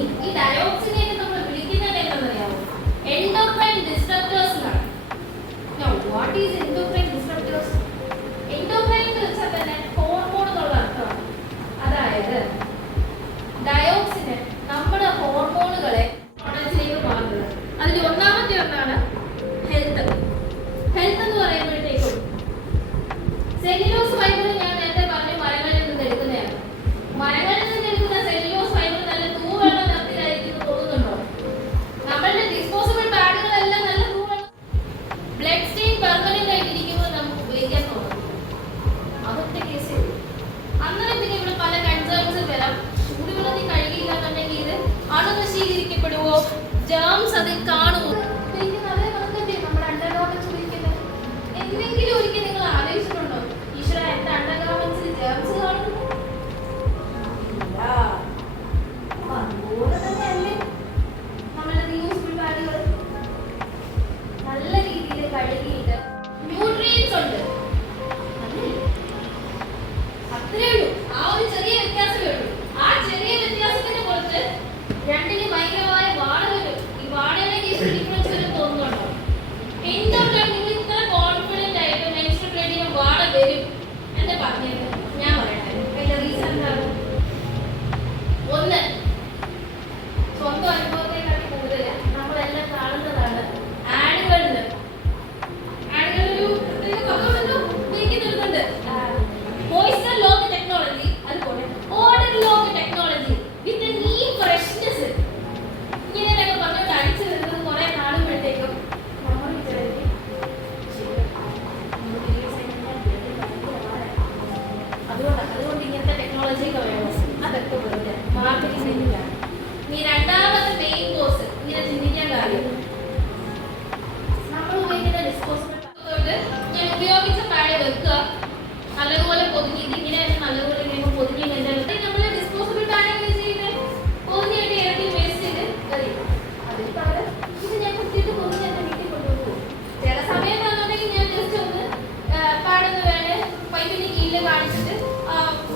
ഈ ഡയോക്സിനെ നമ്മൾ വിളിക്കുന്നത് എന്താണെന്നറിയാമോ? എൻഡോക്രൈൻ ഡിസ്റപ്റ്റേഴ്സ് എന്നാണ്. Now, what is endocrine disruptors? Endocrine എന്ന് വെച്ചാൽ തന്നെ ഹോർമോൺ എന്നുള്ള അർത്ഥമാണ്. അതായത് ഡയോക്സിന് നമ്മുടെ ഹോർമോണുകളെ ിലേക്ക് മാറുന്നത്. അതിൽ ഒന്നാമത്തെ ഒന്നാണ് ഹെൽത്ത്. ഹെൽത്ത് എന്ന് പറയുമ്പോഴത്തേക്കും സെല്ലുലോസ് ഫൈബർ ഞാൻ നേരത്തെ പറഞ്ഞു മരങ്ങളിൽ നിന്ന് എടുക്കുന്നതാണ്. മരങ്ങളിൽ നിന്ന് എടുക്കുന്ന സെല്ലുലോസ് ഫൈബർ നല്ല തൂവെള്ള നിറത്തിലായിരിക്കും തോന്നുന്നുണ്ടോ? നമ്മളുടെ ഡിസ്പോസിബിൾ ബാഗുകളെല്ലാം നല്ല തൂവെള്ള ബ്ലഡ് സ്റ്റെയിൻ പെർമനന്റ് ആയിട്ടിരിക്കുമ്പോൾ നമുക്ക് ഉപയോഗിക്കാൻ തോന്നും. അതൊക്കെ കേസ് അന്നേരം പിന്നെ ഇവിടെ പല കൺസേൺസ് വരാം. ചൂടുവെള്ളത്തിൽ കഴുകിയില്ല എന്നുണ്ടെങ്കിൽ ഇത് അണുനശീകരിക്കപ്പെടുവോ, ജേംസ് അതിൽ കാണുമോ? നമ്മുടെ അണ്ടർഗാർമെന്റ്സ് ഉപയോഗിക്കുന്നത് എന്തെങ്കിലും ഒരിക്കൽ നിങ്ങൾ ആലോചിച്ചിട്ടുണ്ടോ? ഈശ്വര, എന്റെ അണ്ടർഗാർമെന്റ്സിൽ ജേംസ് കാണുന്നു? അതുപോലെ തന്നെയല്ലേ നമ്മുടെ റീയൂസബിൾ ബാഗുകൾ നല്ല രീതിയിൽ കഴുകിയിട്ട് ന്യൂട്രിയൻസ് ഉണ്ട്. അത്രേ ഉള്ളൂ. ആ ഒരു ചെറിയ വ്യത്യാസമേ ഉള്ളൂ. ആ ചെറിയ വ്യത്യാസത്തിന് പുറത്ത് രണ്ടിന് ഭയങ്കരമായ വാട വരും. ഈ വാടയുടെ കേസ് ഡിഫറൻസ് വരും തോന്നുന്നുണ്ടോ? എന്തുകൊണ്ടാണ് നിങ്ങൾ ഇത്ര കോൺഫിഡന്റ് ആയിട്ട് മെൻസ്ട്രൽ ബ്ലഡിന് വാട വരും എന്ന് പറഞ്ഞത്? ഞാൻ പറയട്ടെ. അതിന്റെ റീസൺ എന്താണ്? ഒന്ന്, സ്വന്തം അനുഭവത്തെക്കാട്ടി കൂടുതൽ നമ്മളെല്ലാം കാണുന്നതാണ് ആഡുകളിൽ ഒരു പ്രത്യേക പദമല്ലോ ഉപയോഗിക്കുന്നുണ്ട്. മോയ്സ്ചർ ലോക്ക് ടെക്നോളജി, അതുപോലെ ഓർഡർ ലോക്ക് ടെക്നോളജി വിത്ത് നീ ഫ്രഷ്നെസ്, ഇങ്ങനെയൊക്കെ പറഞ്ഞോട്ട് അടിച്ചു വരുന്നത് കുറെ കാണുമ്പോഴത്തേക്കും നമ്മൾ വിചാരിക്കും അതുകൊണ്ട് ഇങ്ങനത്തെ ടെക്നോളജി ഒക്കെ വേണം. അതൊക്കെ വെറുതെ മാർക്കറ്റിംഗ് സെന്റിലാണ്. ഇനി രണ്ടാമത്തെ മെയിൻ കോഴ്സ് ഇങ്ങനെ ചിന്തിക്കാൻ കാര്യം, നമ്മൾ ഉപയോഗിക്കുന്ന ഡിസ്പോസിബിൾ ഞാൻ ഉപയോഗിച്ച പാഡ് വെക്കുക, നല്ലതുപോലെ പൊതിഞ്ഞ് ഇതിങ്ങനെ നല്ലതുപോലെ ഇങ്ങനെ പൊതിഞ്ഞ് നമ്മൾ ഡിസ്പോസിബിൾ പാഡ് യൂസ് ചെയ്ത് പൊതിഞ്ഞിട്ട് ഇറക്കി വേസ്റ്റ് ചെയ്ത് എറിയും. അതിൽ പകരം ഇത് ഞാൻ കുത്തിയിട്ട് പൊതിഞ്ഞ് എന്റെ വീട്ടിൽ കൊണ്ടുപോകും. ചില സമയത്താണെന്നുണ്ടെങ്കിൽ ഞാൻ ജസ്റ്റ് ഒന്ന് പാടൊന്ന് വേണേ പൈപ്പിന് കീഴിൽ കാണിച്ചിട്ട്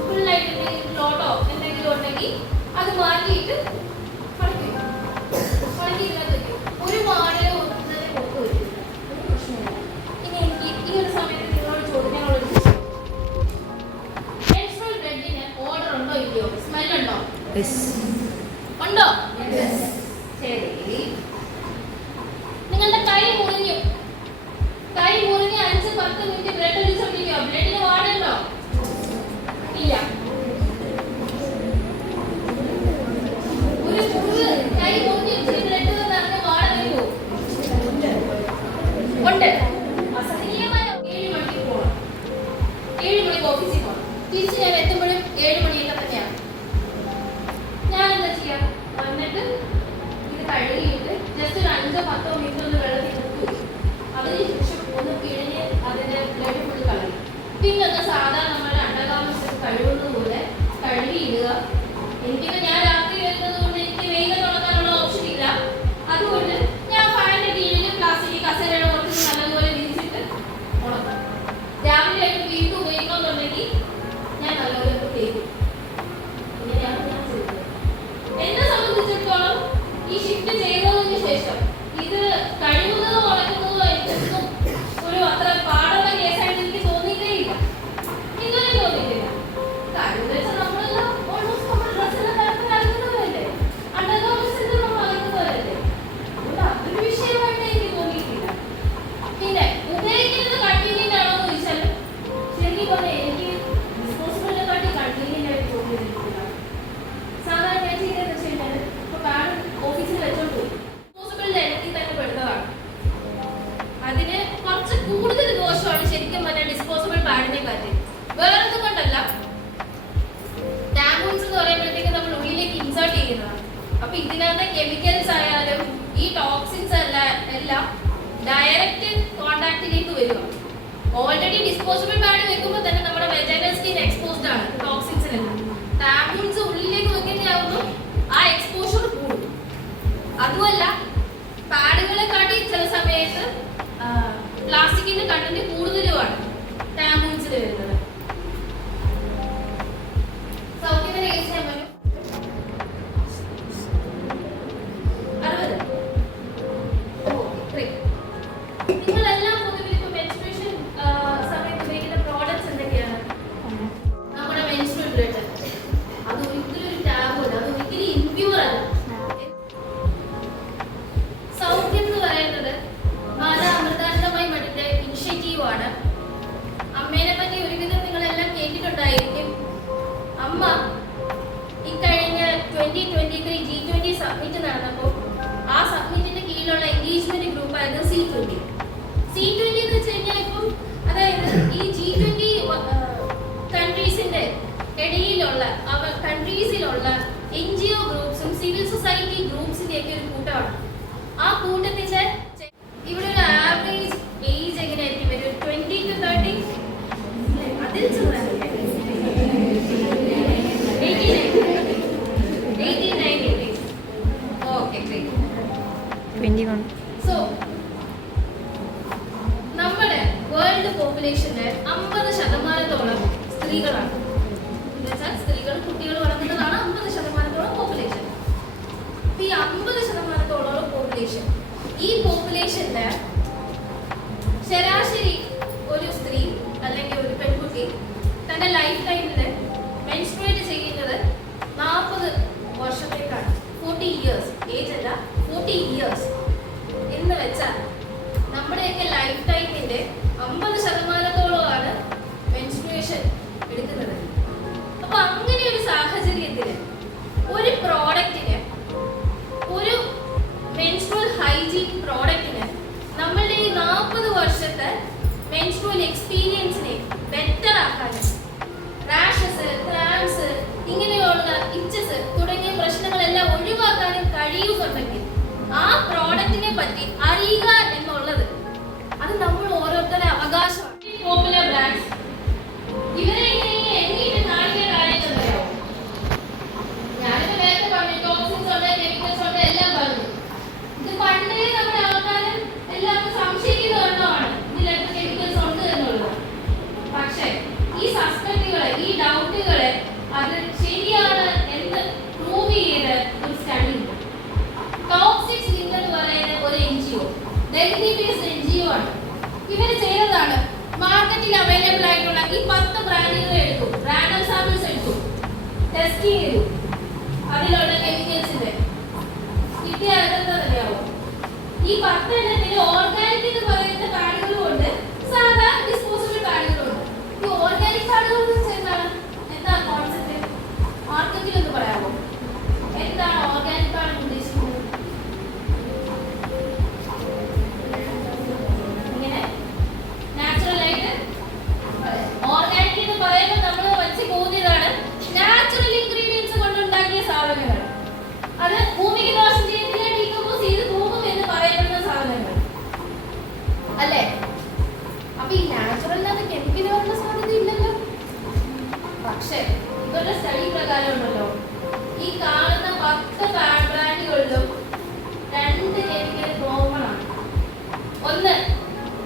ഫുള്ളായിട്ട് ലോട്ടോ എന്തെങ്കിലും ഉണ്ടെങ്കിൽ അത് മാറ്റിയിട്ട് കളക്കി ഇതിനകത്ത് വയ്ക്കും. ഒരു മാടിനെ ഒന്നും കൊടുത്തു വരും, ഒരു പ്രശ്നമില്ല. ഇനി എനിക്ക് ഈ ഒരു സമയത്ത് നിങ്ങളോട് ചോദിക്കാനുള്ളൊരു മെൻസ്ട്രൽ ബ്ലഡിന് ഓർഡർ ഉണ്ടോ ഇല്ലയോ? സ്മെൽ ഉണ്ടോ? ഉണ്ടോ? ശരി. നിങ്ങളുടെ കൈ മുറിഞ്ഞു 5-10 മിനിറ്റ് ബ്ലഡ് ഒഴിച്ചോണ്ടിരിക്കോ? ബ്ലഡിന് വാടുണ്ടോ? ഇല്ല. ഒരു മുറിവ് കൈ മുറിഞ്ഞ് ബ്ലഡ് നിറഞ്ഞ വാട വരുമോ? ഉണ്ട്. അസഹനീയമായ 7 മണിക്ക് പോകണം. 7 മണിക്ക് ഓഫീസിൽ പോകണം. തിരിച്ച് ഞാൻ എത്തുമ്പോഴും 7 മണിയൊക്കെ തന്നെയാണ്. ഞാൻ എന്താ ചെയ്യാം? വന്നിട്ട് ഇത് കഴുകിയിട്ട് ജസ്റ്റ് ഒരു 5-10 മിനിറ്റ് ഒന്ന് വെള്ളത്തിൽ മുക്കി അതിനുശേഷം ഒന്ന് കിഴിഞ്ഞ് അതിന്റെ ബ്ലഡ് ഫുള്ള് കളയും. പിന്നെ ഒന്ന് സാധാരണ നമ്മുടെ അണ്ടർഗാർമെന്റ്സ് കഴുകുന്നത് പോലെ കഴുകിയിടുക. എനിക്കിപ്പോൾ ഞാൻ രാത്രി വരുന്നത് കൊണ്ട് എനിക്ക് വെയിലത്ത് ഉണക്കാനുള്ള ഓപ്ഷൻ ഇല്ല. അതുകൊണ്ട് ഞാൻ ഫാനിന്റെ കീഴിൽ പ്ലാസ്റ്റിക് കസേരയുടെ കുറച്ച് നല്ലതുപോലെ വിരിച്ചിട്ട് ഉണക്കാം. രാവിലെ ആയിട്ട് വീണ്ടും ഉപയോഗിക്കണമെന്നുണ്ടെങ്കിൽ ഞാൻ നല്ലപോലെ തേക്കും. ഇങ്ങനെയാണ് ഞാൻ ചെയ്യുന്നത്. എന്നെ സംബന്ധിച്ചിടത്തോളം ഈ ഷിഫ്റ്റ് ചെയ്തതിന് ശേഷം ഇത് കഴിയുന്നതോ ഉണക്കുന്നതോ എനിക്കൊന്നും ഒരു അത്ര പാടുള്ള കേസായിട്ട് എനിക്ക് തോന്നിയിട്ടേ ഇല്ല. ഇതുവരെ തോന്നിയിട്ടില്ല. കാര്യം എന്ന് വെച്ചാൽ നമ്മളെല്ലാം ഓൾമോസ്റ്റ് നമ്മുടെ ഡ്രസ്സെല്ലാം തരത്തിൽ അലക്കുന്നവരല്ലേ, അണ്ടർഗാർമെന്റ്സിൽ നമ്മൾ അലക്കുന്നവരല്ലേ. അതുകൊണ്ട് അതൊരു വിഷയമായിട്ട് എനിക്ക് തോന്നിയിട്ടില്ല. പിന്നെ ഉപയോഗിക്കുന്നത് കൺവീനിയന്റ് ആണോ എന്ന് ചോദിച്ചാൽ ശരിക്കും പറഞ്ഞാൽ എനിക്ക് ഡിസ്പോസിബിളിനെക്കാട്ടി കൺവീനിയന്റ് ആയിട്ട് തോന്നിയിട്ടില്ല. സാധാരണ ഞാൻ ചെയ്തതെന്ന് വെച്ച് കഴിഞ്ഞാൽ ഇപ്പോൾ പാഡ് ഓഫീസിൽ വെച്ചോണ്ട് പോയി ഡിസ്പോസിബിളിന്റെ ഇനത്തിൽ തന്നെ പെടുന്നതാണ്. അതിന് കുറച്ച് കൂടുതൽ ദോഷമാണ് ശരിക്കും പറഞ്ഞാൽ ഡിസ്പോസിബിൾ പാഡിനെ കാട്ടി. വേറെ ഒന്നും കൊണ്ടല്ല, ടാമ്പൂൺസ് എന്ന് പറയുമ്പോഴത്തേക്ക് നമ്മൾ ഉള്ളിലേക്ക് ഇൻസേർട്ട് ചെയ്യുന്നതാണ്. അപ്പൊ ഇതിനകത്തെ കെമിക്കൽസ് ആയാലും ഈ ടോക്സിൻസ് എല്ലാം ഡയറക്റ്റ് കോണ്ടാക്റ്റിലേക്ക് വരിക. ഓൾറെഡി ഡിസ്പോസിബിൾ പാഡ് വെക്കുമ്പോൾ തന്നെ നമ്മുടെ വെജൈനൽ സ്കിൻ എക്സ്പോസ്ഡ് ആണ് ടോക്സിൻസിനെല്ലാം. ടാമ്പൂൺസ് ഉള്ളിലേക്ക് വെക്കുന്നതാകുമ്പോൾ ആ എക്സ്പോഷർ കൂടും. അതുമല്ല, പാഡുകളെ കാട്ടി ചില സമയത്ത് പ്ലാസ്റ്റിക്കിന്റെ കണ്ടന്റ് കൂടുതലുമാണ് ടാമ്പൂൺസിൽ വരുന്നത്. സൗഖ്യത്തിന്റെ കേസ് ഞാൻ പറഞ്ഞു. സബ്മിറ്റ് നടന്നപ്പോൾ ആ സബ്മിറ്റിന്റെ കീഴിലുള്ള എൻഗേജ്മെന്റ് ഗ്രൂപ്പ് ആയിരുന്നു C20. C20 എന്ന് വെച്ച് കഴിഞ്ഞാൽ ഇപ്പം അതായത് ഈ G20 കൺട്രീസിന്റെ ഇടയിലുള്ള കൺട്രീസിലുള്ള NGO ഗ്രൂപ്പ്സും സിവിൽ സൊസൈറ്റി ഗ്രൂപ്പ്സിന്റെ ഒക്കെ ഒരു കൂട്ടമാണ്. ആ കൂട്ടത്തിന്റെ ഇവിടെ ഒരു ആവറേജ് ഏജ് എങ്ങനെയായിരിക്കും വരും? 20 to 30 അതിൽ ചെറുതാണ്. 18-19. Okay, great. 21. So, നമ്മുടെ വേൾഡ് പോപ്പുലേഷന്റെ 50% സ്ത്രീകളാണ്. എന്നുവെച്ചാൽ സ്ത്രീകൾ കുട്ടികൾ വളർന്നതാണ് 50% പോപ്പുലേഷൻ. ഈ 50% പോപ്പുലേഷൻ, ഈ പോപ്പുലേഷന്റെ ശരാശരി ഒരു സ്ത്രീ അല്ലെങ്കിൽ ഒരു പെൺകുട്ടി തന്റെ ലൈഫ് ടൈമിൽ മെൻസ്ട്രുവേറ്റ് ചെയ്യുന്നത് 40 വർഷത്തേക്കാണ്. 40 ഇയേഴ്സ്, ഏജ് അല്ല, 40 ഇയേഴ്സ് എന്ന് വെച്ചാൽ നമ്മുടെയൊക്കെ ലൈഫ് ടൈമിന്റെ 50%-ഓളമാണ് മെൻസ്ട്രുവേഷൻ എടുക്കുന്നത്. അപ്പൊ അങ്ങനെ ഒരു സാഹചര്യത്തിൽ ഒരു പ്രോഡക്റ്റിന്, ഒരു മെൻസ്ട്രുവൽ ഹൈജീൻ പ്രോഡക്റ്റിന് നമ്മളുടെ ഈ 40 വർഷത്തെ മെൻസ്ട്രുവൽ എക്സ്പീരിയൻസിനെ ബെറ്റർ ആക്കാനും റാഷസ്, ക്രാംസ്, ഇങ്ങനെയുള്ള ഇച്ചസ് തുടങ്ങിയ പ്രശ്നങ്ങളെല്ലാം ഒഴിവാക്കാനും കഴിയുന്നുണ്ടെങ്കിൽ ആ പ്രോഡക്റ്റിനെ പറ്റി അറിയുക എന്നുള്ളത് അത് നമ്മൾ ഓരോരുത്തരുടെ അവകാശമാണ്. പോപ്പുലർ ബ്രാൻഡ്സ് ഇവരെ എങ്ങനെ കാണിക്കാൻ കാര്യങ്ങളറിയാമോ? ഞാനിപ്പോ നേരത്തെ പറഞ്ഞു ടോക്സിൻസ് ഉണ്ട്, കെമിക്കൽസ് ഉണ്ട്, എല്ലാം പറഞ്ഞു. ഇത് പണ്ടേ നമ്മുടെ ആൾക്കാരും എല്ലാവർക്കും സംശയിക്കുന്ന ഒന്നാണ് ഇതിലൊക്കെ കെമിക്കൽസ് ഉണ്ട് എന്നുള്ളത്. പക്ഷേ ഈ സസ്പെക്റ്റുകളെ, ഈ ഡൗട്ടുകളെ അത് ശരിയാണ് എന്ന് പ്രൂവ് ചെയ്ത ഒരു സ്റ്റഡി ഉണ്ട്. ടോക്സിക്സ് ലിങ്ക് എന്ന് പറയുന്ന ഒരു NGO, ഡൽഹി ബേസ്ഡ് NGO ആണ്. ഇവർ ചെയ്തതാണ് മാർക്കറ്റിൽ അവൈലബിൾ ആയിട്ടുള്ള ഈ 10 ബ്രാൻഡുകൾ എടുത്തു, റാൻഡം സാമ്പിൾസ് എടുത്തു, ടെസ്റ്റ് ചെയ്തു. അതിലുള്ള കെമിക്കൽസിന്റെ കിട്ടിയ അറിയാമോ? ഈ 10 എണ്ണത്തിൽ ഓർഗാനിക് എന്ന് പറയുന്ന കാർഡുകളും ഉണ്ട്, സാധാ ഡിസ്പോസിബിൾ കാർഡുകളും ഉണ്ട്. ഈ ഓർഗാനിക് കാർഡുകൾ എന്താ കോൺസെപ്റ്റ്? ആർക്കെങ്കിലും ഒന്ന് പറയാമോ? എന്താണ് ഓർഗാനിക് കാർഡ് ഉദ്ദേശിക്കുന്നത്? ഇങ്ങനെ നാച്ചുറൽ ആയിട്ട് ഓർഗാനിക് എന്ന് പറയുമ്പോൾ നമ്മൾ വെച്ച് പോകുന്നതാണ് നാച്ചുറൽ ഇൻഗ്രീഡിയൻസ് കൊണ്ടുണ്ടാക്കിയ സാധനങ്ങൾ. അത് ഭൂമിക്ക് ദോഷം ചെയ്യുന്നില്ല, ഡീകമ്പോസ് ചെയ്ത് പോകും എന്ന് പറയപ്പെടുന്ന സാധനങ്ങൾ അല്ലേ? അപ്പൊ ഈ നാച്ചുറലിനകത്ത് കെമിക്കൽ വരാനുള്ള സാധ്യത ഇല്ലല്ലോ. പക്ഷേ ഇവരുടെ സ്റ്റഡി പ്രകാരം ഉണ്ടല്ലോ, ഈ കാണുന്ന 10 ബ്രാൻഡുകളിലും 2 കെമിക്കൽ കോമൺ ആണ്. ഒന്ന്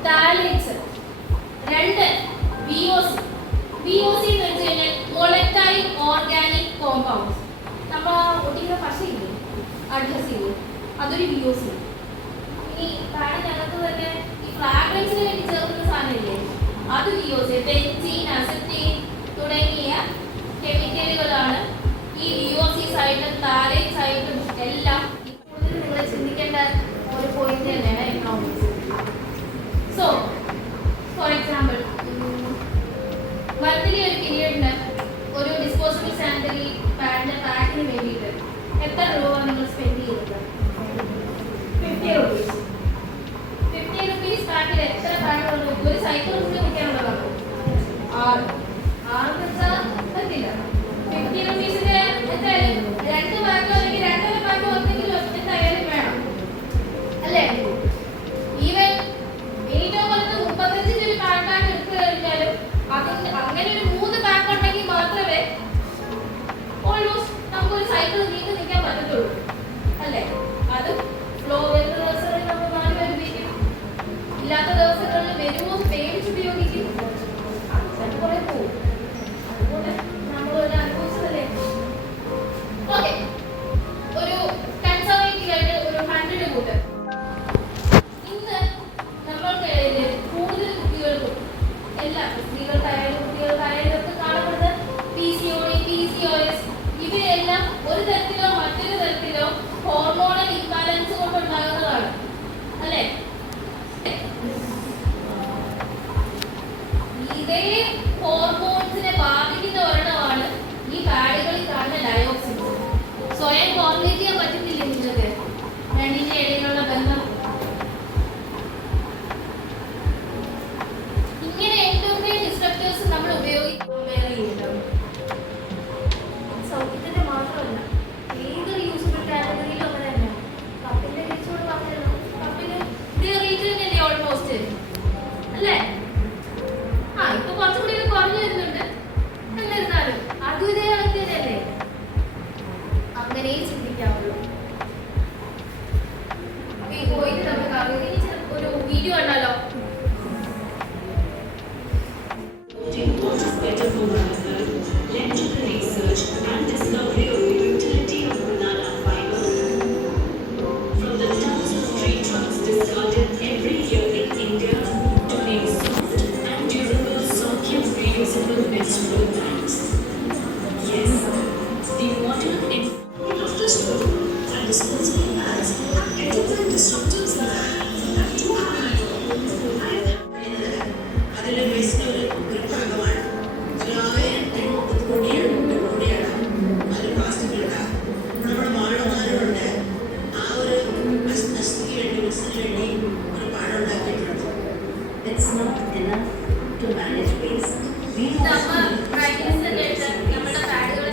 ടാലേറ്റ്സ്, 2 VOC. VOC എന്ന് വെച്ച് കഴിഞ്ഞാൽ വോളറ്റൈൽ ഓർഗാനിക് കോമ്പൗണ്ട്സ്. നമ്മൾ ഒട്ടിക്കുന്ന പശയില്ലേ, അഡ്ഹസീവ്, അതൊരു VOC. ഇനി പാടിനകത്ത് തന്നെ ഈ ഫ്രാഗ്രൻസിന് വേണ്ടി ചേർക്കുന്ന സാധനമില്ലേ, അത് VOC. ബെൻസീൻ, അസറ്റീൻ തുടങ്ങിയ കെമിക്കലുകളാണ് ഈ VOCs ആയിട്ടും ടാലേറ്റ്സ് ആയിട്ടും എല്ലാം. കൂടുതൽ നിങ്ങൾ ചിന്തിക്കേണ്ട ഒരു പോയിന്റ് തന്നെയാണ് economics. So for example, monthly ഒരു പീരീഡിന് ഒരു ഡിസ്പോസിബിൾ സാനിറ്ററി പാഡിന്റെ പാക്കിന് വേണ്ടിയിട്ട് എത്ര രൂപ നിങ്ങൾ സ്പെൻഡ് ചെയ്യുന്നത്? 50 rupees. 50 rupees പാക്കിൽ എത്ര പാഡുകൾ? ഒരു സൈക്കിൾ കൊണ്ട് നിൽക്കാനുള്ളതാണ് 6 വെച്ചാൽ പറ്റില്ല. 50 rupeesന്റെ എന്തായാലും 2 പാക്കോ അല്ലെങ്കിൽ 2.5 പാക്കോ ഒന്നെങ്കിലും എന്തായാലും വേണം അല്ലേ? ഈവൻ ഏറ്റവും കുറഞ്ഞത് 35 ഒരു പാക്കാണ് എടുത്തു കഴിഞ്ഞാലും അതിന് അങ്ങനെ ഒരു 3 പാക്ക് ഉണ്ടെങ്കിൽ മാത്രമേ ഓൾമോസ്റ്റ് നമുക്കൊരു സൈക്കിൾ നീക്കി നിൽക്കാൻ പറ്റത്തുള്ളൂ അല്ലേ? അത് ഫ്ലോ വരുന്ന ദിവസങ്ങളിൽ നമ്മൾ 4 പേര് ഉപയോഗിക്കും, ഇല്ലാത്ത ദിവസങ്ങളിൽ വരുമോ പേടിച്ച് ഉപയോഗിക്കും, കുറേ പോകും. അതിലെ വേസ്റ്റ് ഒരു ഭാഗമാണ് 1,830 കോടിയാണ് അതിൽ പ്ലാസ്റ്റിക് ഉണ്ടാകും. നമ്മുടെ മാളുമാരുണ്ട് ആ ഒരു അസ്ഥിക്ക് വേണ്ടി വിസിന് വേണ്ടി ഒരു പാഠം ഉണ്ടാക്കിയിട്ടുണ്ട്. It's not enough to manage waste. We നമ്മ also need പ്രാക്ടീസ് ചെയ്തിട്ട് നമ്മുടെ പാഡുകൾ